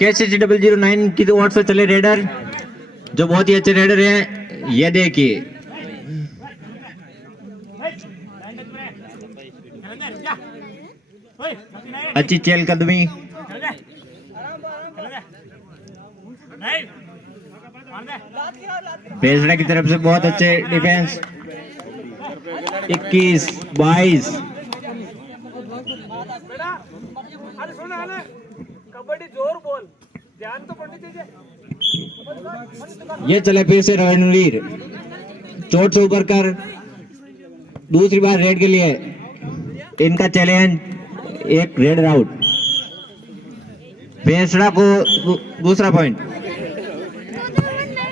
KCC009 की ओर से चले रेडर, जो बहुत ही अच्छे रेडर हैं। ये देखिए, अच्छी चहलकदमी। बेसड़ा की तरफ से बहुत अच्छे डिफेंस। 21-22। ये चले फिर से रणवीर, चोट से उबर कर दूसरी बार रेड के लिए। इनका चैलेंज, एक रेड आउट। बेसड़ा को दूसरा पॉइंट।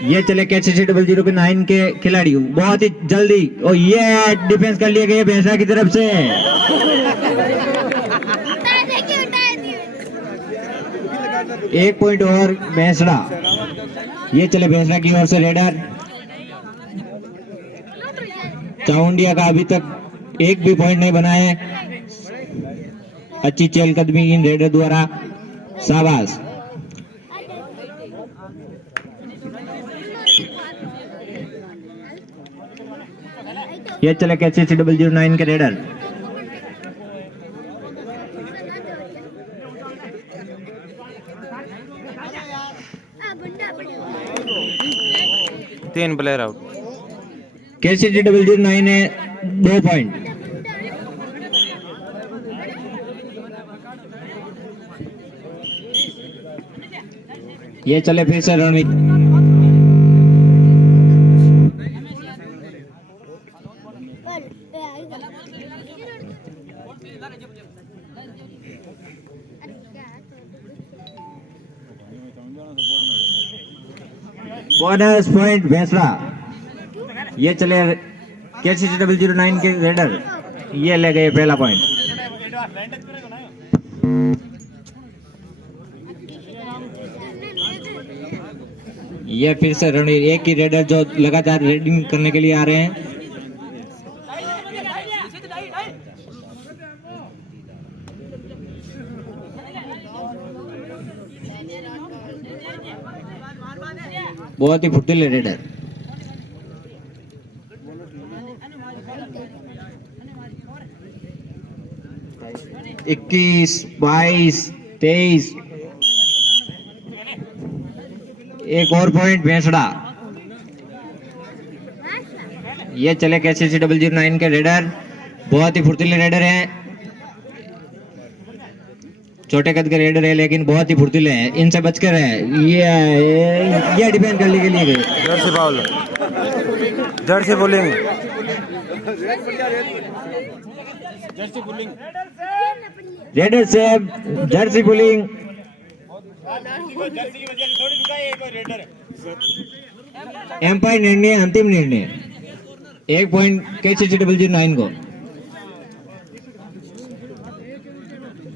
ये चले KCC009 के खिलाड़ी बहुत ही जल्दी, और ये डिफेंस कर लिए गए बेसड़ा की तरफ से। एक पॉइंट और बेसड़ा। ये चले बेसड़ा की ओर से रेडर। चाउंडिया का अभी तक एक भी पॉइंट नहीं बना है। अच्छी चहलकदमी इन रेडर द्वारा, शाबाश। ये चले KCC009 के रेडर। तीन प्लेयर आउट। KCC009 है 2 पॉइंट। ये चले फिर से रणवीर। Bonus point बेसड़ा। ये चले KCC009 के रेडर। ये ले गए पहला पॉइंट। ये फिर से रणवीर, एक ही रेडर जो लगातार रेडिंग करने के लिए आ रहे हैं। बहुत ही फुर्तीले रेडर। इक्कीस, 22, 23। एक और पॉइंट बेसड़ा। ये चले KCC009 के रेडर, बहुत ही फुर्तीले रेडर हैं। छोटे कद के रेडर है लेकिन बहुत ही फुर्तीले हैं, इनसे बच कर है। ये डिफेंड करने के लिए गए। Jersey ball, Jersey bowling, raider से जर्सी बॉलिंग। एम्पायर निर्णय, अंतिम निर्णय। 1 पॉइंट KCC009 को।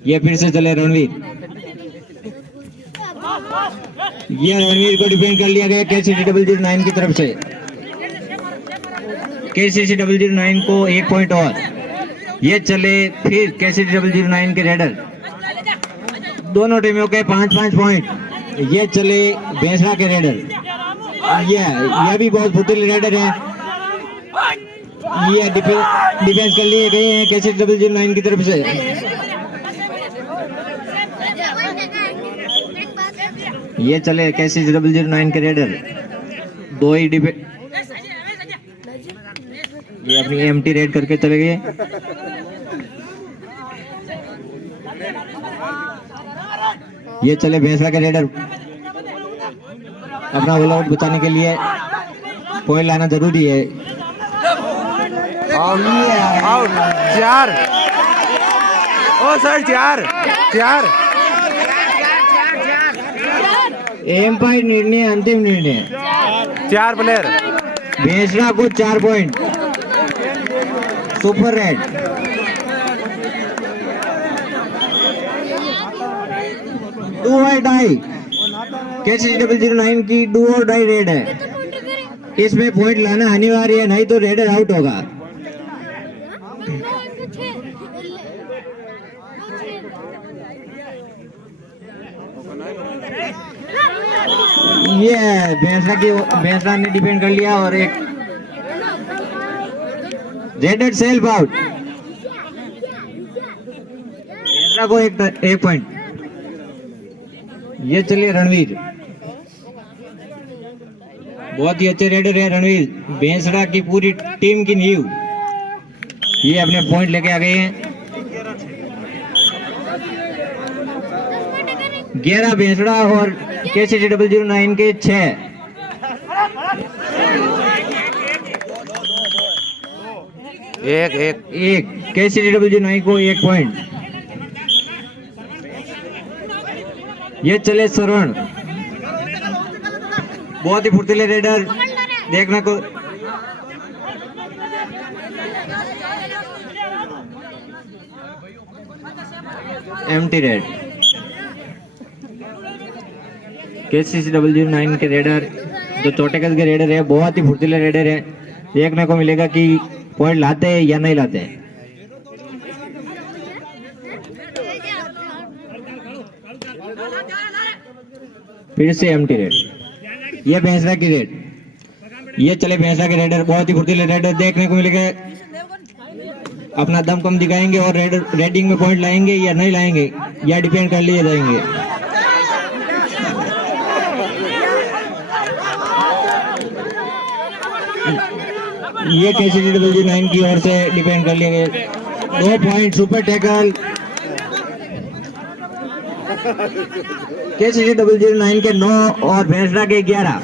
ये फिर से चले रणवीर। ये रणवीर को डिफेंड कर लिया गया KCC009 की तरफ से। KCC009 को 1 पॉइंट और। ये चले फिर KCC009 के रेडर। दोनों टीमों के 5-5 पॉइंट। ये चले बेसड़ा के रेडर। ये भी बहुत फुर्तीले रेडर है। ये डिफेंस कर लिए गए हैं KCC009 की तरफ से। ये चले KCC009 के रेडर। 2 ही ये अपनी एमटी रेड करके चले गए। ये चले बेसड़ा के रेडर। अपना ऑल आउट बचाने के लिए पॉइंट लाना जरूरी है। आउट 4। ओ सर 4। एम्पायर निर्णय, अंतिम निर्णय। 4 प्लेयर। बेसड़ा को 4 पॉइंट। Super red. डू और डाई। KCC009 की डू और डाई रेड है। इसमें पॉइंट लाना अनिवार्य है, नहीं तो रेडर आउट होगा। ये भैंसड़ा ने डिफेंड कर लिया और एक रेडेड सेल्फ आउट। भैंसड़ा को एक पॉइंट। ये चलिए रणवीर, बहुत ही अच्छे रेडर है रणवीर, भैंसड़ा की पूरी टीम की नींव। ये अपने पॉइंट लेके आ गए हैं। 11 भैंसड़ा और KCC 009 के 6। एक KCC 009 को 1 पॉइंट। ये चले श्रवण, बहुत ही फुर्तीले रेडर, देखने को एम्प्टी रेड। KCC 009 के रेडर जो छोटे कद के रेडर है, बहुत ही फुर्तीले रेडर है, देखने को मिलेगा कि पॉइंट लाते हैं या नहीं लाते हैं। फिर से एम्प्टी रेड। ये भैंसड़ा की रेड, ये चले भैंसड़ा के रेडर, बहुत ही फुर्तीले रेडर, देखने को मिलेगा अपना दम कम दिखाएंगे और रेडिंग में पॉइंट लाएंगे या नहीं लाएंगे, या डिपेंड कर लिए जाएंगे। ये KCC 009 की ओर से डिपेंड कर लिए गए 2 पॉइंट। सुपर टैकल KCC 009 के 9 और भैंसड़ा के 11।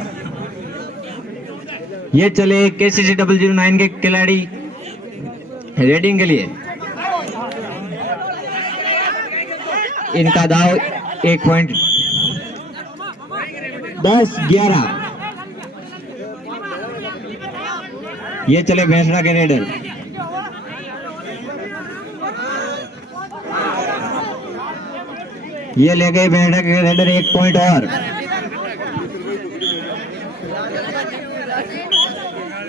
ये चले KCC 009 के खिलाड़ी रेडिंग के लिए, इनका दाव 1 पॉइंट। 10-11। ये चले भैंसड़ा के रेडर, ये ले गए भैंसड़ा के रेडर 1 पॉइंट और।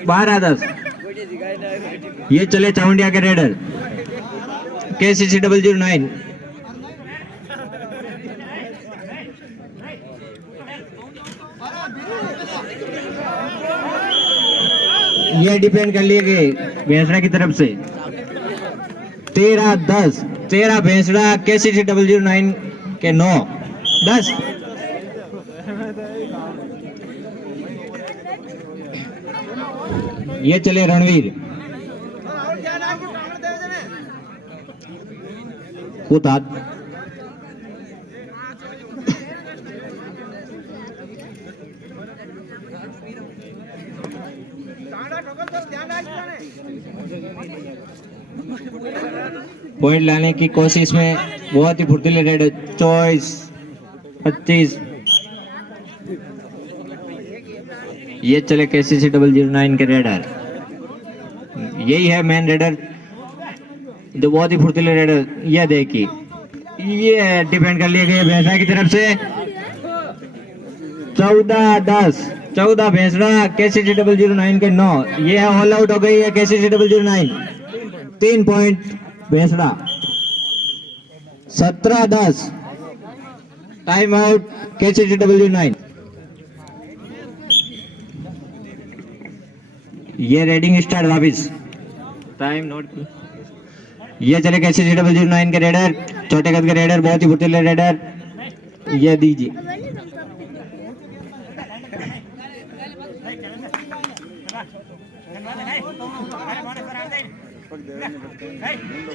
12-10। ये चले चामुंडिया के रेडर KCC 009। ये डिपेंड कर लिए गए भैंसड़ा की तरफ से। 13-10। 13 भैंसड़ा KCC 009 के 9-10। ये चले रणवीर, कुतात पॉइंट लाने की कोशिश में, बहुत ही फुर्तीले रेडर। 24-25। ये चले KCC 009 के रेडर, यही है मेन रेडर जो बहुत ही फुर्तीले रेडर। ये देखिए, ये डिपेंड कर लिए गए भैंसड़ा की तरफ से। 14-10। 14 भैंसड़ा KCC 009 के 9। ये ऑल आउट हो गई है KCC 009। 3 point Bhainsra. 17-10। Time out KCC 009। ये रेडिंग स्टार्ट वापिस, टाइम नोट। ये चले KCC 009 के रेडर, छोटे कद के रेडर, बहुत ही फुर्तीले रेडर। ये दीजिए,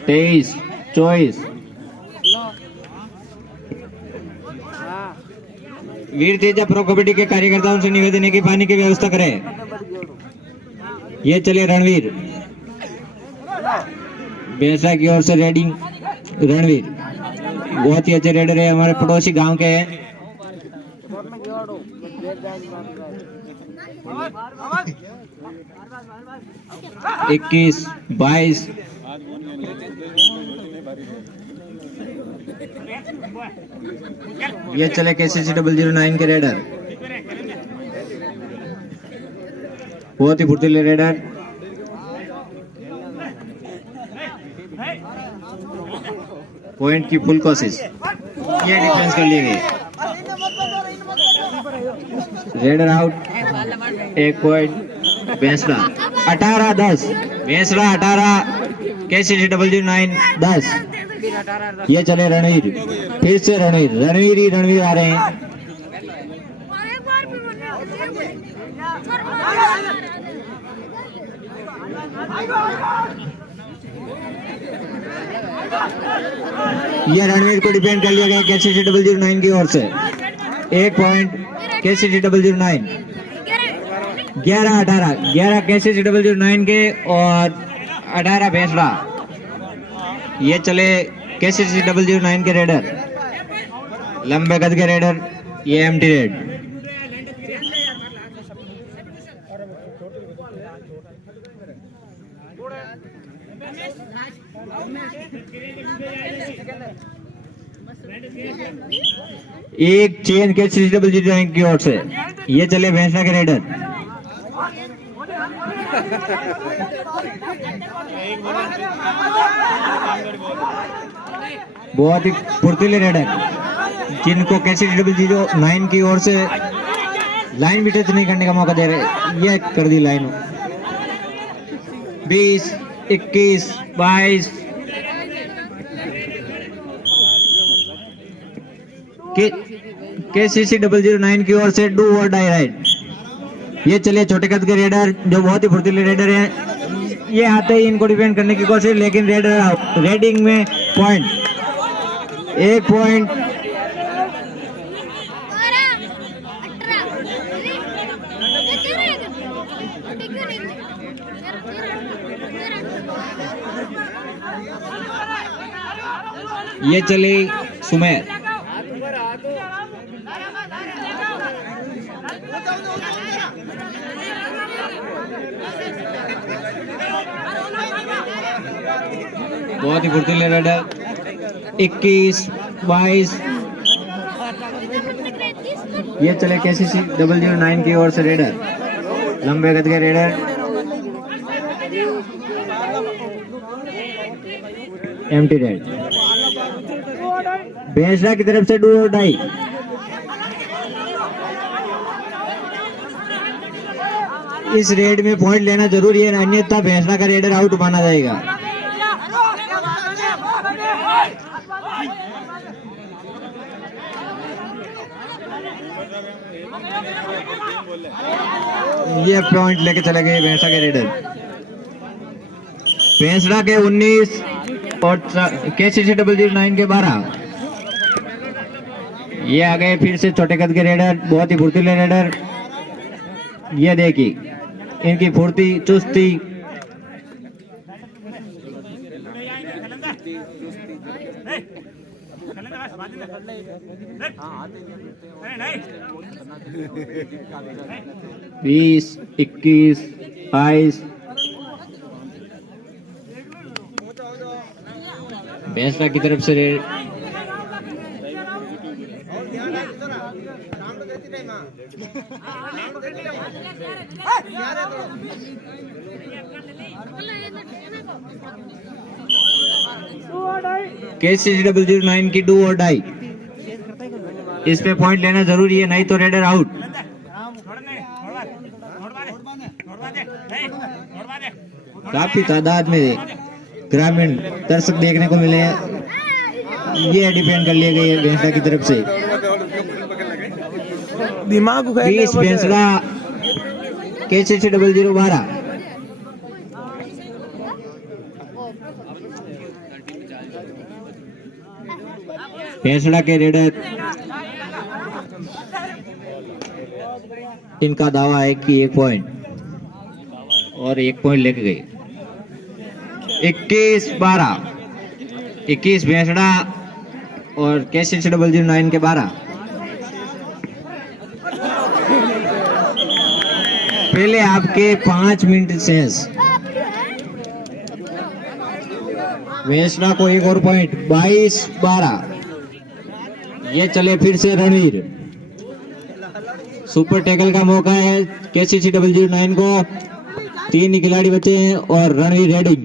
तेईस 24। वीर तेजा प्रो कबड्डी के कार्यकर्ताओं से निवेदन है कि पानी की व्यवस्था करें। ये चले रणवीर, भैंसड़ा की ओर से रेडिंग रणवीर, बहुत ही अच्छे रेडर है, हमारे पड़ोसी गांव के हैं। 21-22। ये चले KCC 009 के रेडर, बहुत ही फुर्तीले रेडर। पॉइंट की फुल कोशिश, ये डिफेंस कर लिए गए। Raider out, 1 point Bhainsra. 18-10 Bhainsra 18, KCC009 10। ये चले रणवीर, फिर से रणवीर आ रहे हैं। ये रणवीर को डिपेंड कर लिया गया KCC009 की ओर से। 1 पॉइंट KCC009। 11 KCC009 के और 18 बेंसड़ा। ये चले KCC009 के रेडर, लंबे कद के रेडर, ये एम्प्टी रेड। एक चेन KCC009 की ओर से। ये चले भैंसना के रेडर। बहुत ही फुर्तीले रेडर, जिनको KCC009 की ओर से लाइन भी टच नहीं करने का मौका दे रहे। ये कर दी लाइन। 20, 21, 22 KCC009 की ओर से डू और डाई राइड। ये चले छोटे कद के रेडर, जो बहुत ही फुर्तीले रेडर हैं। ये आते ही इनको डिफेंड करने की कोशिश, लेकिन रेडर आउट। रेडिंग में पॉइंट, 1 पॉइंट ये चले सुमेर। बहुत ही फुर्तीले रेडर। 21, 22 ये चले KCC009 की ओर से रेडर, लंबे कद के रेडर, एम्प्टी रेड। बेंसड़ा की तरफ से डू और डाई। इस रेड में पॉइंट लेना जरूरी है, अन्यथा बेंसड़ा का रेडर आउट माना जाएगा। ये पॉइंट लेके चले गए भैंसा के रेडर। भैंसड़ा के 19 और KCC009 के 12। ये आ गए फिर से छोटे कद के रेडर, बहुत ही फुर्तीले रेडर। ये देखिए इनकी फुर्ती, चुस्ती। बीस, 21, 22 भैंसड़ा की तरफ से KCC009 की डू और डाई। इस पे पॉइंट लेना जरूरी है, नहीं तो रेडर आउट। काफी तादाद में ग्रामीण दर्शक देखने को मिले हैं। ये डिफेंड कर लिए गए भैंसड़ा की तरफ से। दिमाग 20 भैंसड़ा KCC012। भैंसड़ा के रेडर, इनका दावा है कि 1 पॉइंट और 1 पॉइंट लेके गए। 21-12 21 भैंसड़ा और KCC009 के 12। पहले आपके 5 मिनट शेष। भैंसड़ा को 1 और पॉइंट। 22-12 ये चले फिर से रणवीर। सुपर टैकल का मौका है KCC009 को। 3 ही खिलाड़ी बचे हैं और रणवीर रेडिंग।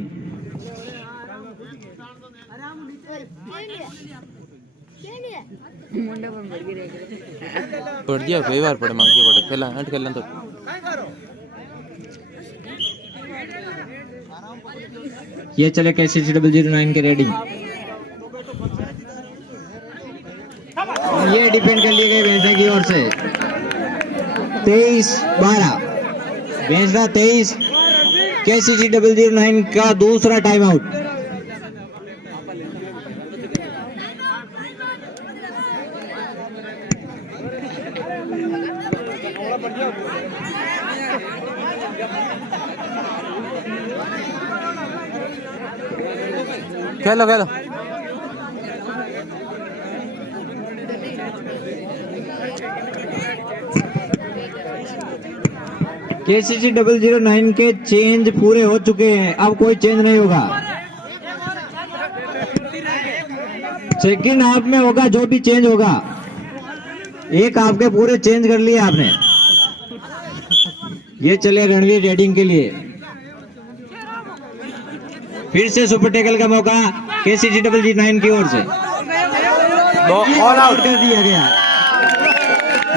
पड़ दिया कई बार पड़े मांग के पड़े पहला हट कर तो ये चले KCC 009 के रेडिंग। ये डिफेंड कर लिए गए बेंसरा की ओर से। 23-12 बेंसरा 23, KCC 009 का दूसरा टाइम आउट। खेलो खेलो KCC 009 के चेंज पूरे हो चुके हैं, अब कोई चेंज नहीं होगा। सेकंड हाफ में होगा जो भी चेंज होगा। एक हाफ के पूरे चेंज कर लिए आपने। ये चले रणवीर रेडिंग के लिए। फिर से सुपर टैकल का मौका KCC 009 की ओर से। ऑल आउट कर दिया गया।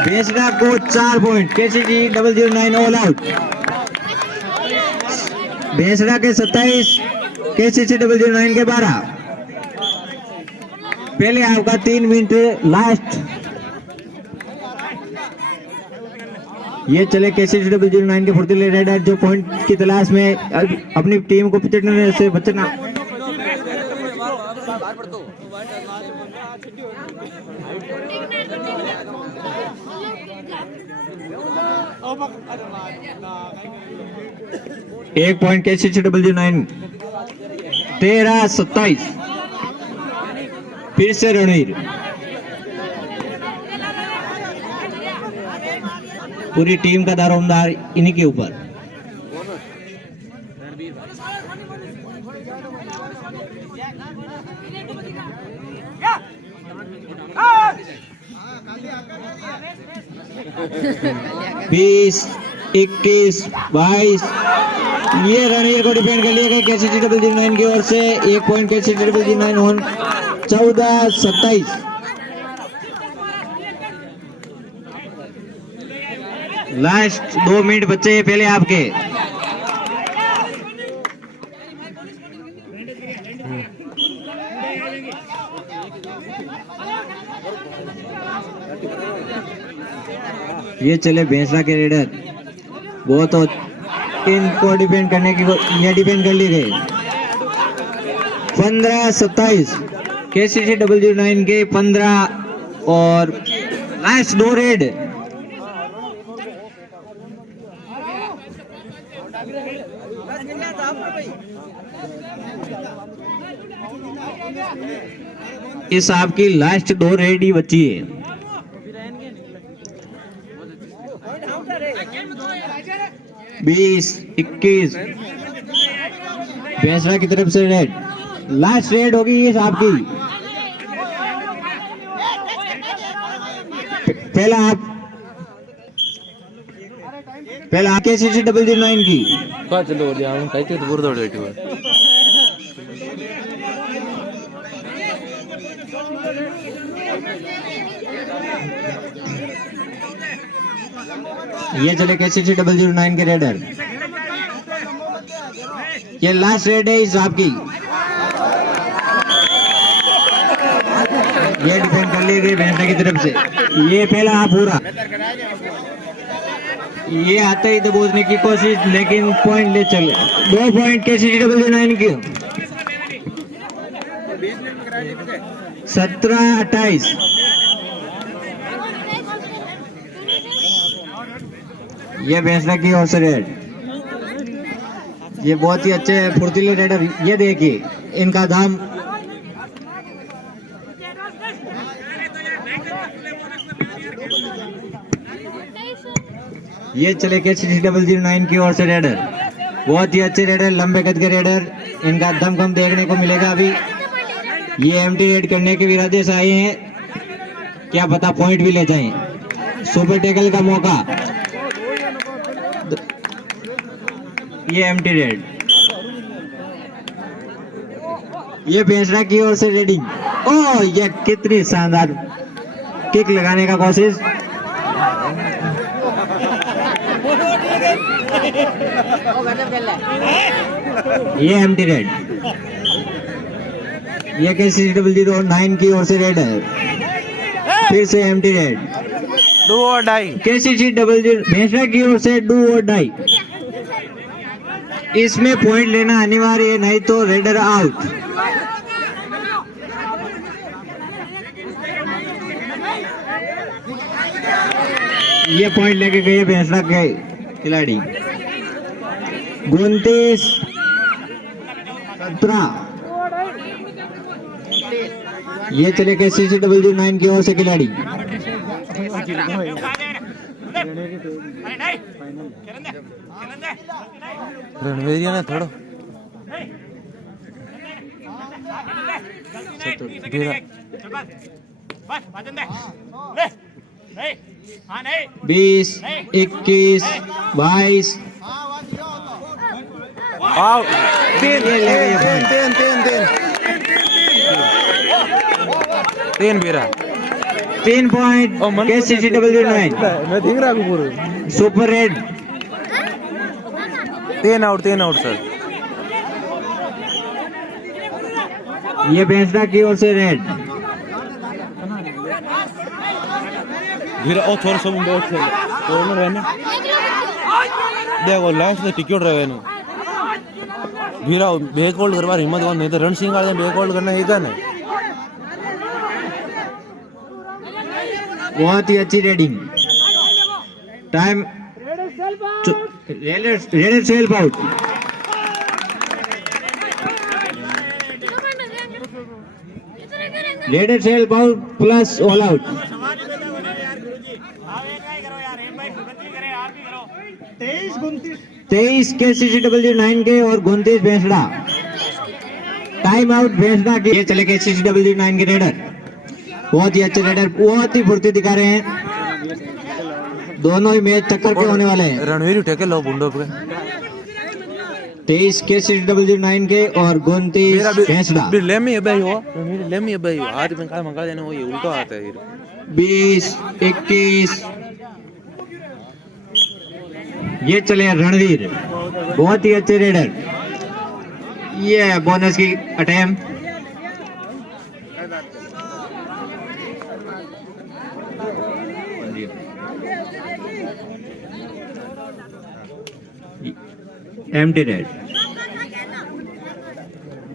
बेंसरा को 4 पॉइंट, KCC 009 ऑल आउट। बेंसरा के 27, KCC 009 के 12। पहले आपका 3 मिनट लास्ट। ये चले KCC 009 के फुर्तीले रेडर जो पॉइंट की तलाश में अपनी टीम को पिछड़ने से बचना। एक पॉइंट KCC 009। 13-27 फिर से रणवीर। पूरी टीम का दारोमदार इन्हीं के ऊपर। बीस, 21, 22। ये रणवीर को डिफेंड कर लिया गया KCC 009 की ओर से। एक पॉइंट KCC 009। 14-27। लास्ट 2 मिनट बचे हैं पहले आपके। ये चले बेंसरा के रेडर। वो तो इनको डिपेंड करने की ये डिपेंड कर लिए गए। 15-27 KCC 009 के 15 और लास्ट 2 रेड। इस आपकी लास्ट 2 रेड ही बची है। 20, 21 बेंसरा की तरफ से रेड। लास्ट रेड होगी इस आपकी। पहला आप KCC 009 की। चलो कहते तो दूर दौड़ बैठी हुआ। ये चले KCC 009 के रेडर। ये लास्ट रेड है इस आपकी। ये डिफेंड कर लिए गए बेंसरा की तरफ से। ये पहला हाफ पूरा। ये आते ही दबोचने की कोशिश लेकिन पॉइंट ले चले। 2 पॉइंट KCC 009 की। 17-28। ये बेंसरा की ओर से रेड। ये बहुत ही अच्छे फुर्तीले रेडर। ये देखिए इनका दाम। ये चले KCC 009 की ओर से रेडर। बहुत ही अच्छे रेडर, लंबे कद के रेडर। इनका दम कम देखने को मिलेगा अभी। ये एम्प्टी रेड करने के इरादे से आए हैं, क्या पता पॉइंट भी ले जाएं। सुपर टैकल का मौका। ये एम्प्टी रेड। ये बेंसरा की ओर से रेडिंग। ओह ये कितनी शानदार किक लगाने का कोशिश, ये एम्प्टी रेड। ये KCC009 की ओर से रेड है, फिर से एम्प्टी रेड। डू और डाई। KCC009 भेंसरा की ओर से डू और डाई। इसमें पॉइंट लेना अनिवार्य है, नहीं तो रेडर आउट। ये पॉइंट लेके गए भेंसरा के खिलाड़ी। 29-17। ये चले KCC009 की ओर से खिलाड़ी। रणवीरिया ने थोड़ा बीरा 20, 21, 22। आउट। तीन बीरा 3 पॉइंट KCC009। मैं देख रहा हूँ पूरे। Super red. 3 out sir. ये भेंसरा की ओर से रेड। बीरा ओ थोड़ा सा बैठ से तो रहना देखो लास्ट में टिकट रहे नु बीरा बैक होल्ड करवा हिम्मत वन नहीं तो रण सिंह वाले बैक होल्ड करना है ना। बहुत ही अच्छी raiding. Time raider self out. Raider self out plus all out. 23 KCC009 के और 29 भेंसरा। टाइम आउट भेंसरा के। ये चले KCC009 के रेडर। बहुत ही अच्छे रेडर, बहुत ही फुर्ती दिखा रहे हैं। दोनों ही मैच टक्कर के होने वाले हैं। रणवीर उठे के लो बुंडो पे 23 KCC009 के और 29 भेंसरा। लेमी है भाई हो रणवीर लेमी है भाई हाथ में का मंगा देने वो ये उल्टा आता है। 20, 21। ये चले रणवीर, बहुत ही अच्छे रेडर। ये बोनस की अटेम्प्ट। Empty red.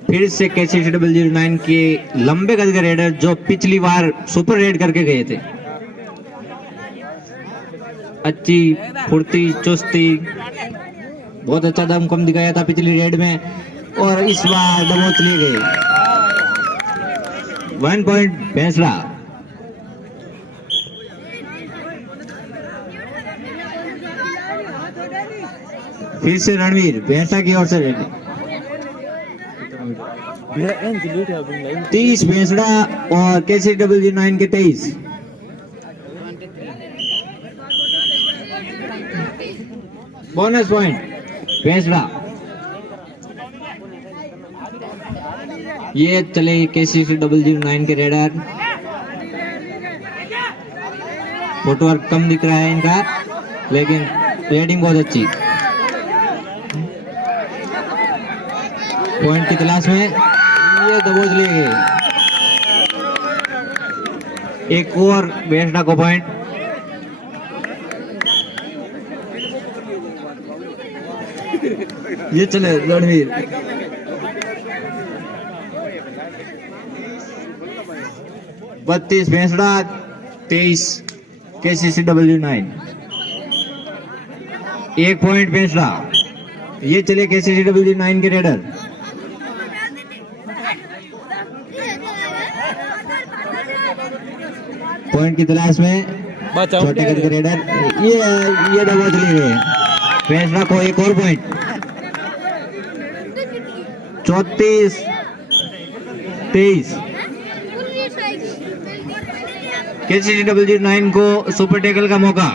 फिर से KCC009 के लंबे कद के रेडर जो पिछली बार सुपर रेड करके गए थे। अच्छी फुर्ती चुस्ती, बहुत अच्छा दमखम दिखाया था पिछली रेड में और इस बार दबोच लिए गए। 1 पॉइंट भेंसरा। फिर से रणवीर भेंसरा की ओर से रेडी। 30 भेंसरा और KCC009 के 23। Bonus point Bhainsra. ये चले KCC009 के रेडर। फुटवर्क कम दिख रहा है इनका, लेकिन रेडिंग बहुत अच्छी। पॉइंट की तलाश में ये दबोच लिए गए। एक और भेंसरा को पॉइंट। ये चले रणवीर। बत्तीस भेंसरा, 23 KCC009। 1 पॉइंट भेंसरा। ये चले KCC009 के रेडर। पॉइंट की तलाश में छोटे कद के रेडर। ये दबोच लिए गए। भेंसरा को एक और पॉइंट। 34 23। KCC009 को सुपर टैकल का मौका।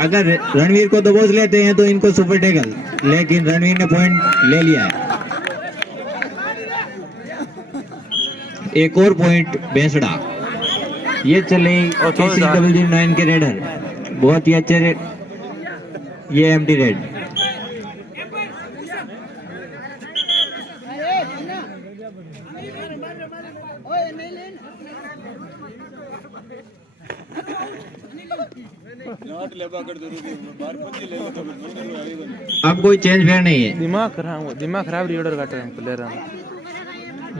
अगर रणवीर को दबोच लेते हैं तो इनको सुपर टैकल, लेकिन रणवीर ने पॉइंट ले लिया है। एक और पॉइंट भेंसरा। ये चले KC009 के रेडर, बहुत ही अच्छे रेड, ये एम्प्टी रेड। अब कोई चेंज फेयर नहीं है। दिमाग खराब रीडर काट रहे हैं प्लेयर हम।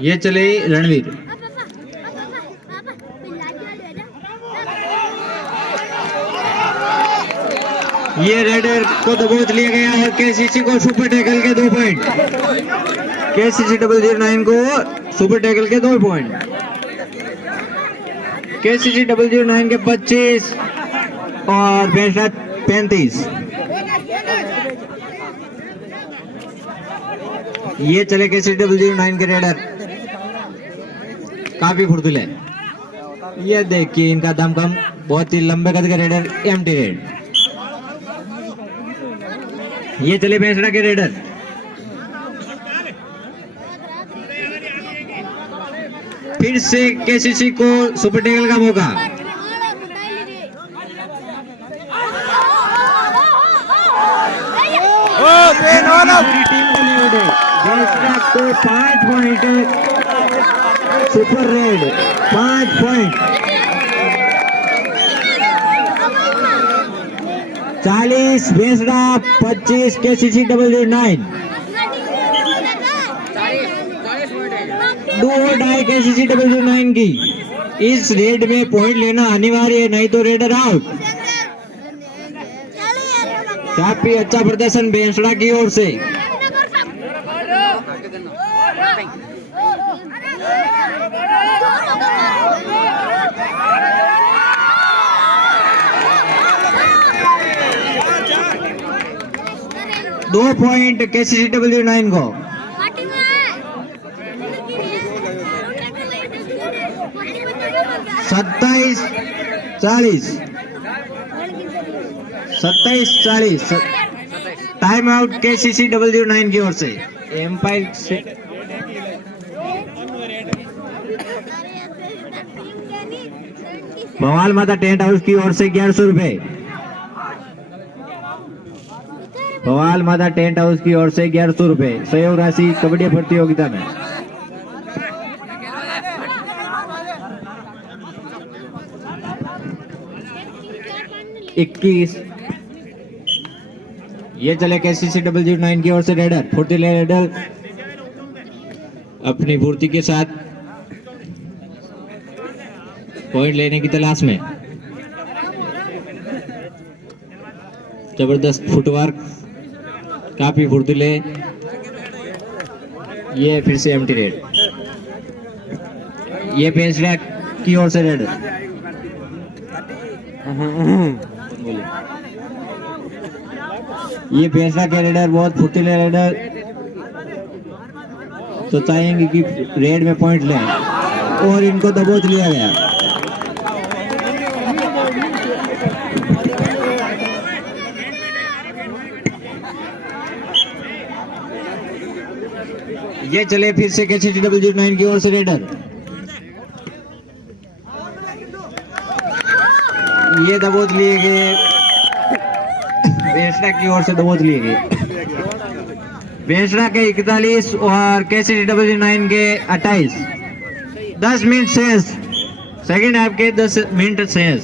ये चले रणवीर, ये रेडर को दबोच लिया गया और KCC को सुपर टैकल के 2 पॉइंट। KCC009 को सुपर टैकल के 2 पॉइंट। KCC009 के 25 और बेंचरा 35। ये चले KCC009 के रेडर, काफी फुर्तीले। ये देखिए इनका दमखम, बहुत ही लंबे कद के रेडर, एम्प्टी रेड। ये चले बेंचरा के रेडर, फिर से KCC को सुपर टैकल का मौका। पूरी टीम को लीड है। बेंचरा को 5 point, super red 5 point. 40 बेंचरा, 25 KCC009। 2 KCC009 की। इस रेड में पॉइंट लेना अनिवार्य है, नहीं तो रेडर आउट। काफी अच्छा प्रदर्शन बेंचड़ा की ओर से। दो पॉइंट KCC009 को। 27-40, 27-40। टाइम आउट KCC009 की ओर से। एम्पायर से भवाल माता टेंट हाउस की ओर से 1100 रुपए। भवाल माता टेंट हाउस की ओर से 1100 रुपए सहयोग राशि कबड्डी प्रतियोगिता में। इक्कीस। ये चले KCC009 की ओर से रेडर, फुर्तीले रेडर अपनी फुर्ती के साथ पॉइंट लेने की तलाश में। जबरदस्त फुटवर्क, काफी फुर्तीले। ये फिर से एम्प्टी रेड। ये बेंचरा की ओर से रेडर। ये बेंचरा के रेडर बहुत फुर्तीले रेडर, तो चाहेंगे कि रेड में पॉइंट लें और इनको दबोच लिया गया। ये चले फिर से KCC009 की ओर से रेडर। ये दबोच लिए गए, बेंचरा की ओर से दबोच लिए गए। बेंचरा के 41 और KCC009 के 28। 10 मिनट शेष, सेकेंड हाफ के 10 मिनट शेष।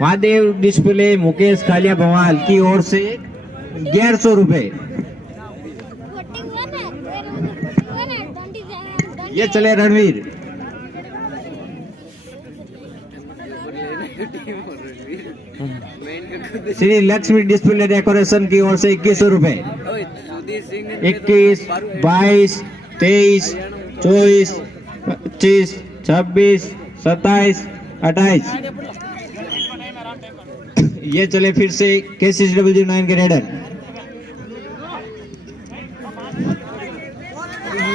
महादेव डिस्प्ले मुकेश कालिया भवाल की ओर से 1100 रुपए। ये चले रणवीर। श्री लक्ष्मी डिस्प्ले डेकोरेशन की ओर से 2100 रुपए। 21, 22, 23, 24, 25, 26, 27, 28। ये चले फिर से KCC009 के रेडर।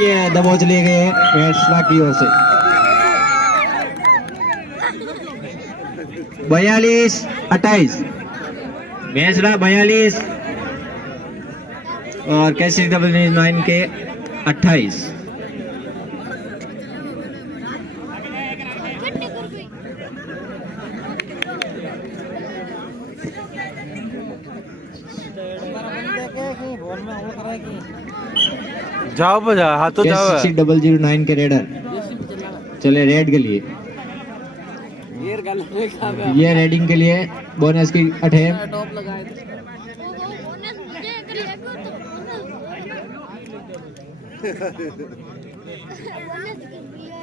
ये दबोच लिए गए बेंचरा की ओर से। 42, 28। बेंचरा 42 और KCC009 के 28। जाओ बजा हाँ तो जाओ KCC009 के रेडर चले रेड के लिए। ये रेडिंग के लिए बोनस की अटेम्प्ट।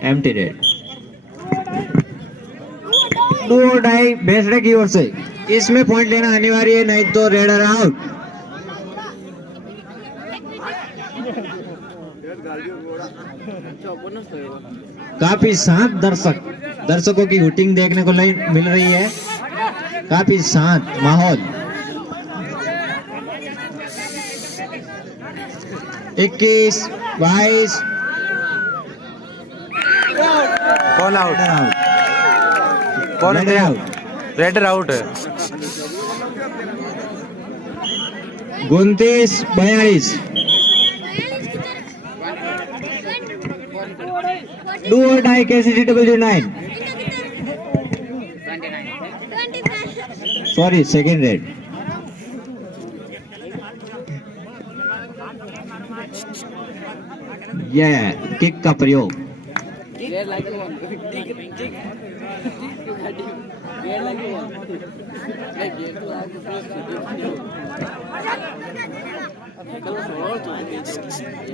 Empty red. डू और डाई बेसरे की ओर से, इसमें पॉइंट लेना अनिवार्य है, नहीं तो रेडर आउट। काफी शांत दर्शकों की हुटिंग देखने को मिल रही है, काफी शांत माहौल। 21, 22। कौन आउट? कौन रेडर आउट। रेडर आउट है। 29, 42। डू और die KCC009। Sorry second raid. ये किक का प्रयोग।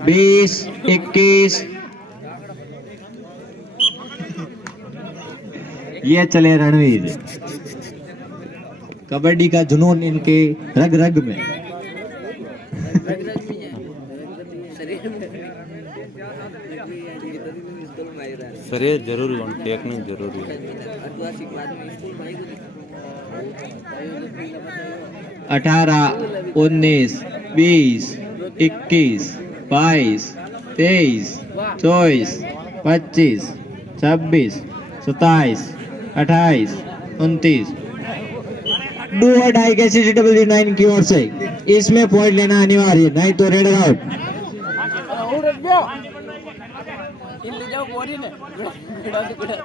बीस, 21। ये चले रणवीर। कबड्डी का जुनून इनके रग रग में। शरीर जरूरी है, टेक्निक जरूरी है। 18, 19, 20, 21, 22, 23, 24, 25, 26, 27, 28, 29। डू और डाई KCC009 की ओर से, इसमें पॉइंट लेना अनिवार्य, नहीं तो रेडर आउट।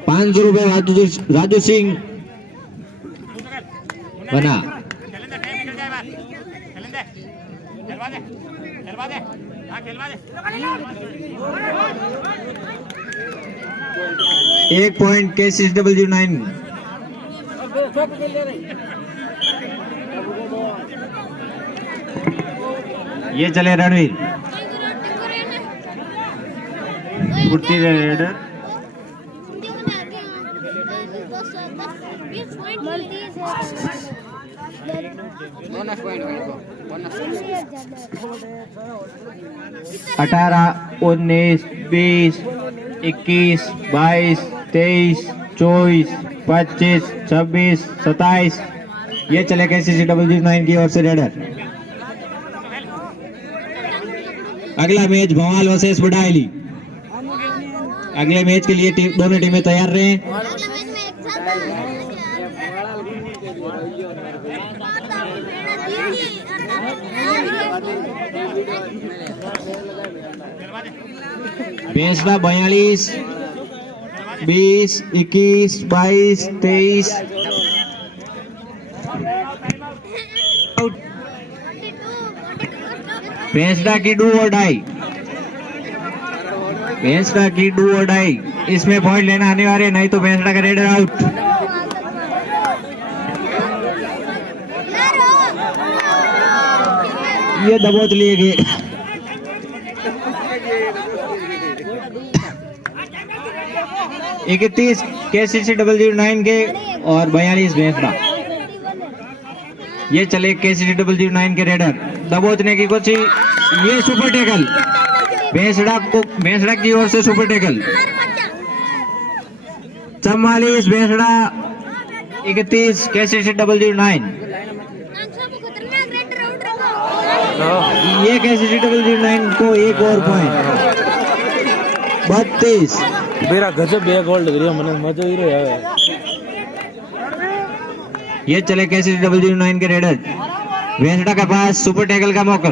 ₹500 राजू सिंह बना। एक पॉइंट KCC009। ये चले रणवीर। कुर्ती रेडर। अठारह, 19, 20, 21, 22, 23, 24, 25, 26, 27। ये चले KCC009 की ओर से रेडर। अगला मैच भवाल वर्सेस बुडायली। अगले मैच के लिए दोनों टीमें तैयार रहें। बेसड़ा 42, 20, 21, 22, 23। बेसड़ा की डू और डाई। बेसड़ा की डू और डाई, इसमें पॉइंट लेना अनिवार्य, नहीं तो बेसड़ा का रेडर आउट। ये दबोच लिए गए। 31 KCC009 के और 42 बेसड़ा। ये चले KCC009 के रेडर। दबोचने की कोशिश, ये सुपर टैकल बेसड़ा की ओर से सुपर टैकल। 44 बेसड़ा, 31 KCC009। ये KCC009 को एक और पॉइंट। 32 मेरा गजब बैक होल्ड करियो, मने मजा ही रहा। ये चले KCC009 के रेडर। बेसड़ा के पास सुपर टैकल का मौका।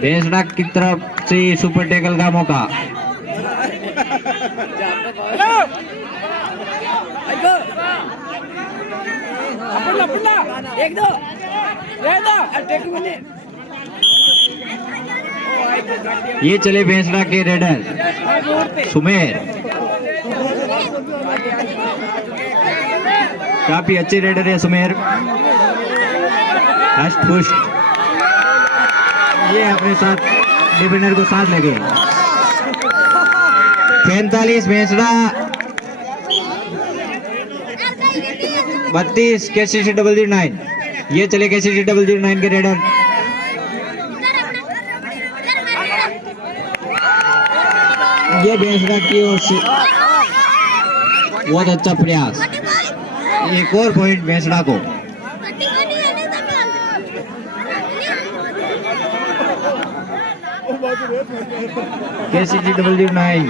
बेसड़ा की तरफ से सुपर टैकल का मौका। ये चले बेंसड़ा के रेडर सुमेर, काफी अच्छे रेडर है सुमेर, हष्ट पुष्ट, ये अपने साथ डिफेंडर को साथ लगे। 45 बेंसड़ा, 32 KCC 009। ये चले KCC 009 के रेडर, ये बेंसड़ा की ओर से बहुत अच्छा प्रयास, एक और पॉइंट बेंसड़ा को। KCC 009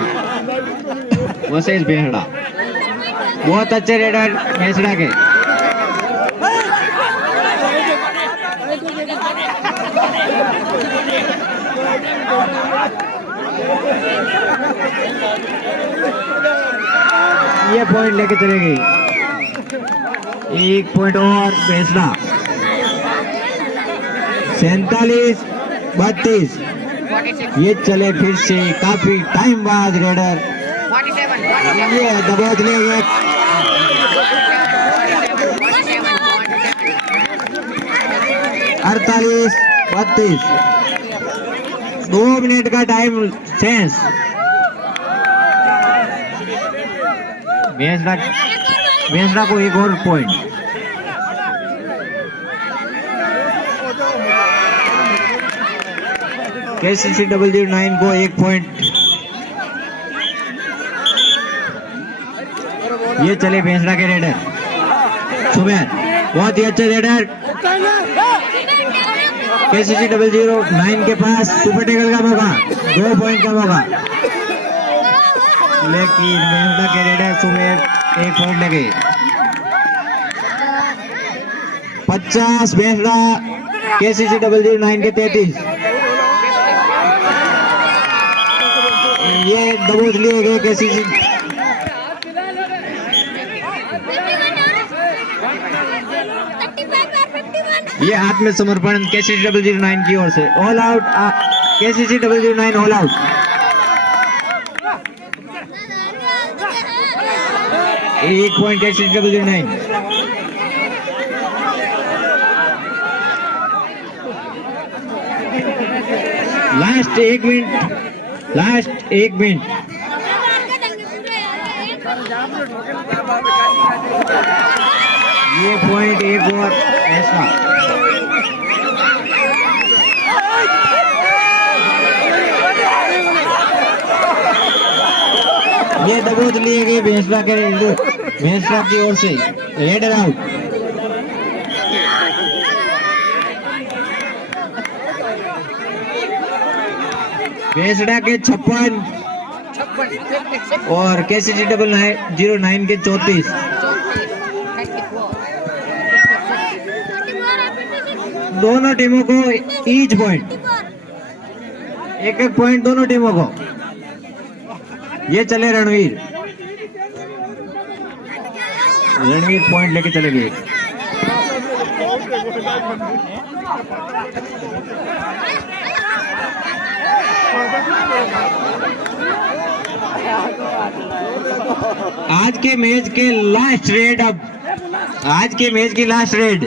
वर्सेस बेंसड़ा, बहुत अच्छे रेडर बेंसड़ा के। ये पॉइंट लेके चलेगी, एक पॉइंट और बेंसड़ा। 47-32, ये चले फिर से काफी टाइम बाद रेडर, ये दबोच लेंगे। 48-32, 2 मिनट का टाइम सेंस। बेंसड़ा को एक और पॉइंट। KCC 009 को एक पॉइंट। ये चले बेंसड़ा के रेडर सुमेर, बहुत ही अच्छे रेडर। KCC 009 के पास सुपर टेकल का मौका, 2 पॉइंट का मौका, लेकिन बेंसड़ा के रेडर सुमेर एक पॉइंट लगे। 50 बेंसड़ा, KCC 009 के 33। ये दबोच लिए गए KCC। ये आत्मसमर्पण KCC 009 की ओर से। All out, KCC 009 all out. एक point KCC 009। Last 1 minute, last 1 minute. ये पॉइंट एक और ऐसा। ये दबोच लिए गए बेंसड़ा की ओर से। Raider out. बेंसड़ा के 56 और KCC 009 के 34। दोनों टीमों को ईच पॉइंट, एक पॉइंट दोनों टीमों को। ये चले रणवीर पॉइंट लेके चले गए। आज के मैच के लास्ट रेड, अब आज के मैच की लास्ट रेड